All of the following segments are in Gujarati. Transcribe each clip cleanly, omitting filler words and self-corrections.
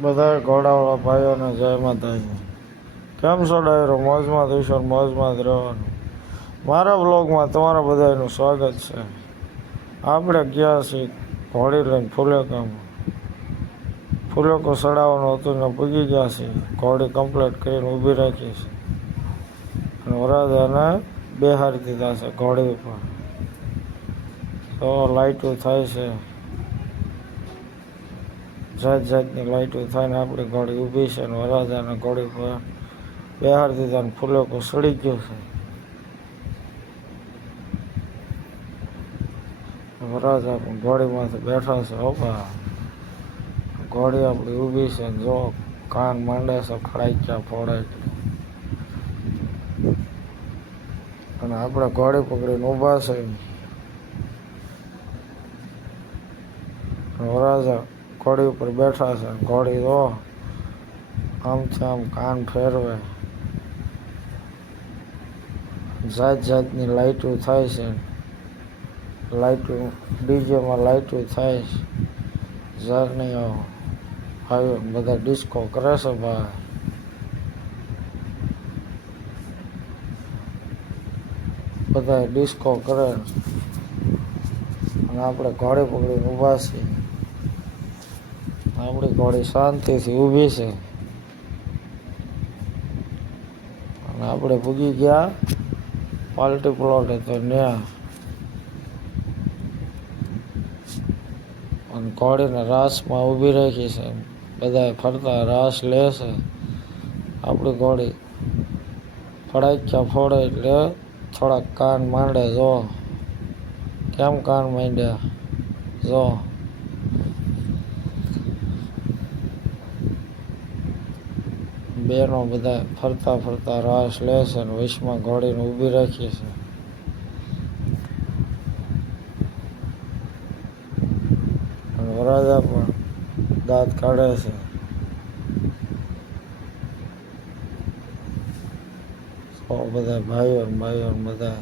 બધા ઘોડાવાળા ભાઈઓને જય માતાજી. કેમ છો ડાયરો? મોજમાં થઈશો, મોજમાં જ રહેવાનું. મારા બ્લોગમાં તમારા બધાનું સ્વાગત છે. આપણે ગયા છીએ ઘોડી લઈને ફુલેકામાં. ફુલેકો ચડાવવાનું હતું ને પૂગી ગયા છીએ. ઘોડી કમ્પ્લીટ કરીને ઊભી રાખી છે અને વરરાજાને બેહાડી દીધા છે ઘોડી ઉપર. તો લાઇટો થાય છે, જાત જાતની લાઇટો થાય ને આપણી ઘોડી ઊભી છે ને વરરાજાને ઘોડી પર બેહાડી દીધા ને ફુલેકો સડી ગયો છે. વરરાજા પણ ઘોડીમાંથી બેઠા છે. ઓપા ઘોડી આપણી ઊભી છે ને જો કાન માંડે છે ફડાક્યા ફોડાય. અને આપણે ઘોડી પકડીને ઊભા છે. વરરાજા ઘોડી ઉપર બેઠા છે. ઘોડી જો આમથી આમ કાન ફેરવે. જાત જાતની લાઇટો થાય છે. લાઇટો ડીજેમાં લાઇટો થાય છે. ઝરણીઓ ભાઈઓ બધા ડિસ્કો કરે છે ભાઈ. બધા ડિસ્કો કરે અને આપણે ઘોડી પકડીને ઊભા છીએ. આપણી ઘોડી શાંતિથી ઊભી છે અને આપણે પૂગી ગયા પાલટી પ્લોટે. તો ન્યા અને ઘોડીને રાસમાં ઊભી રાખી છે. બધા ફરતા રાસ લે છે. આપણી ઘોડી ફડાક્યા ફોડે એટલે થોડાક કાન માંડે. જો કેમ કાન માંડ્યા. જો બેનો બધા ફરતા ફરતા રાસ લે છે ને વચમાં ઘોડીને ઊભી રાખી છે. અને વરરાજા પણ દાંત કાઢે છે. બધા ભાઈઓ બધા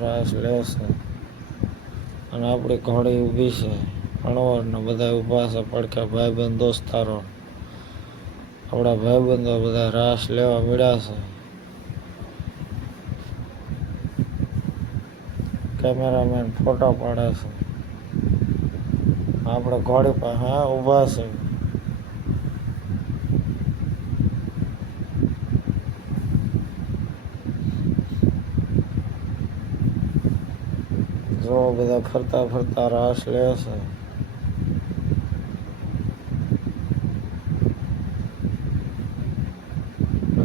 રાસ લે છે અને આપણી ઘોડી ઊભી છે. અણવરને બધા ઊભા છે પડખે ભાઈબંધ દોસ્તારો. આપણા ભાઈબંધો બધા રાસ લેવા મળ્યા છે. કેમેરામેન ફોટો પાડે છે. આપણે ઘોડી પાસે ઊભા છે. જો બધા ફરતા ફરતા રાસ લે છે.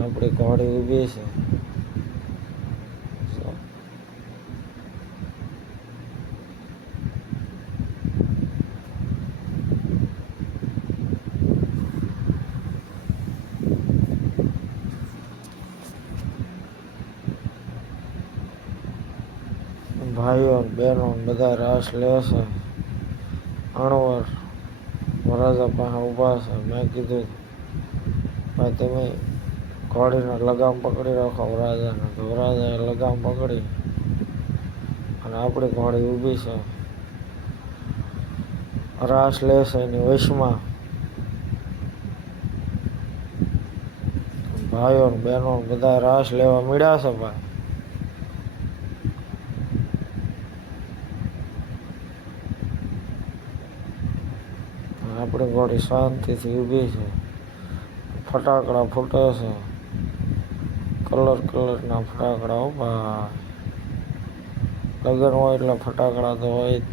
આપણી ઘોડી ઊભી છે. ભાઈઓ બહેનો બધા રાસ લે છે. અણવર વરરાજા પાસે ઊભા છે. મેં કીધું ભાઈ તમે ઘોડીને લગામ પકડી રાખો વરરાજાને. તો વરરાજાએ લગામ પકડી અને આપણી ઘોડી ઊભી છે. રાસ લે છે એની વચમાં. ભાઈઓ બહેનો બધા રાસ લેવા મળ્યા છે ભાઈ. આપણી ઘોડી શાંતિથી ઊભી છે. ફટાકડા ફૂટે છે. કલરના ફટાકડા. ભાઈ લગ્ન હોય એટલે ફટાકડા તો હોય જ.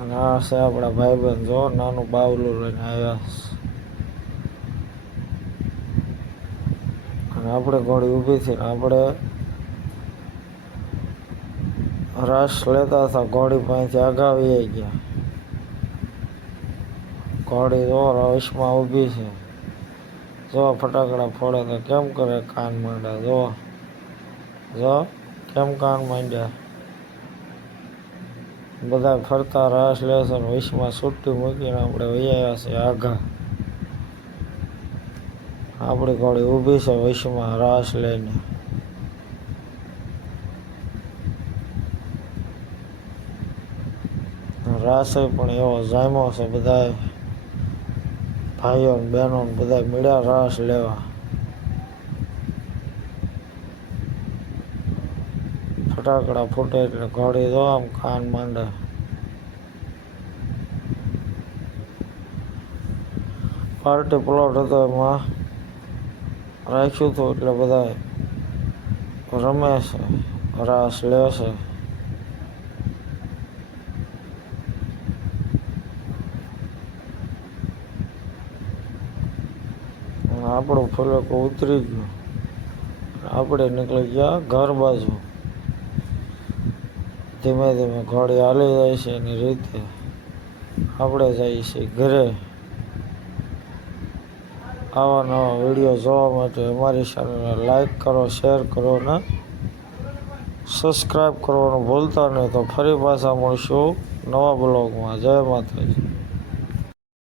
અને આ છે આપણા ભાઈબંધ. જો નાનું બાવલું લઈને આવ્યા છે. અને આપણે ઘોડી ઊભી થઈને આપણે રાસ લેતા હતા. ઘોડી પાસેથી આગાવી ગયા. ઘોડી જો વચમાં ઊભી છે. જો ફટાકડા ફોડે તો કેમ કરે કાન માંડ્યા. જો કેમ કાન માંડ્યા. બધા ફરતા રાસ લે છે ને વચમાં સુટ્ટી મૂકીને આપણે વહી આવ્યા છે આઘા. આપણી ઘોડી ઊભી છે વચમાં રાસ લઈને. રાસે પણ એવો જામ્યો છે. બધાય ભાઈઓ ને બહેનો ને બધા મળ્યા રાસ લેવા. ફટાકડા ફૂટે એટલે ઘોડી જો આમ કાન માંડે. પાર્ટી પ્લોટ હતો એમાં રાખ્યું હતું એટલે બધા રમે છે, રાસ લે છે. આપણું ફુલેકું ઉતરી ગયું. આપણે નીકળી ગયા ઘર બાજુ. ધીમે ધીમે ઘોડી હાલી જાય છે એની રીતે. આપણે જઈએ છીએ ઘરે. આવા નવા વિડીયો જોવા માટે અમારી ચેનલને લાઈક કરો, શેર કરો ને સબસ્ક્રાઈબ કરવાનું ભૂલતા નહીં. તો ફરી પાછા મળશું નવા બ્લોગમાં. જય માતાજી.